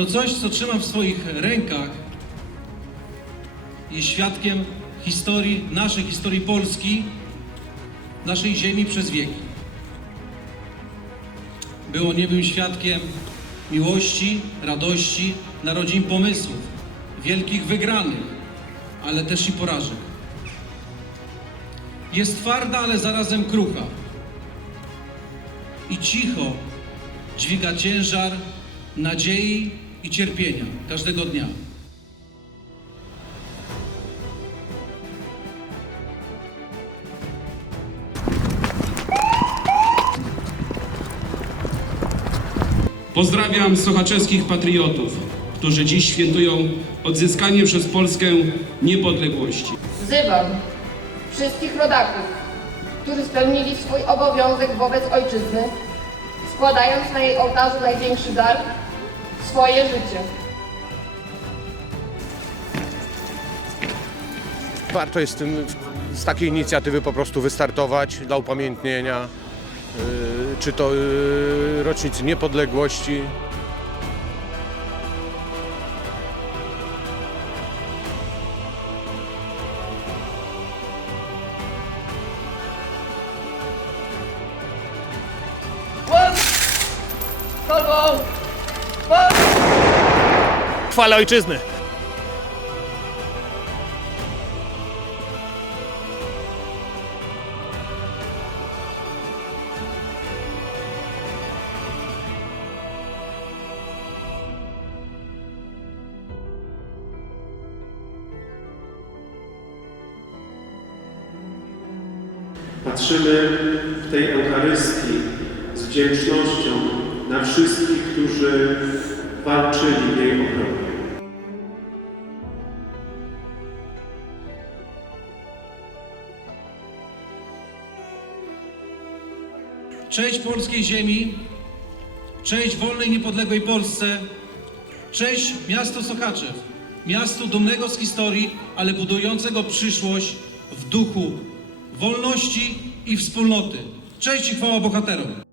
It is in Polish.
To coś, co trzymam w swoich rękach, jest świadkiem historii, naszej historii Polski, naszej ziemi przez wieki. Było niebym świadkiem miłości, radości, narodzin pomysłów, wielkich wygranych, ale też i porażek. Jest twarda, ale zarazem krucha. I cicho dźwiga ciężar nadziei i cierpienia każdego dnia. Pozdrawiam sochaczewskich patriotów, którzy dziś świętują odzyskanie przez Polskę niepodległości. Wzywam wszystkich rodaków, którzy spełnili swój obowiązek wobec ojczyzny, składając na jej ołtarzu największy dar swoje życie. Warto jest z, tym, z takiej inicjatywy po prostu wystartować dla upamiętnienia, yy, czy to yy, rocznicy niepodległości. Chwała ojczyzny! Patrzymy w tej Eucharystii z wdzięcznością na wszystkich, którzy walczyli w jej obronie. Cześć polskiej ziemi, cześć wolnej, niepodległej Polsce, cześć miasto Sochaczew, miastu dumnego z historii, ale budującego przyszłość w duchu wolności i wspólnoty. Cześć i chwała bohaterom!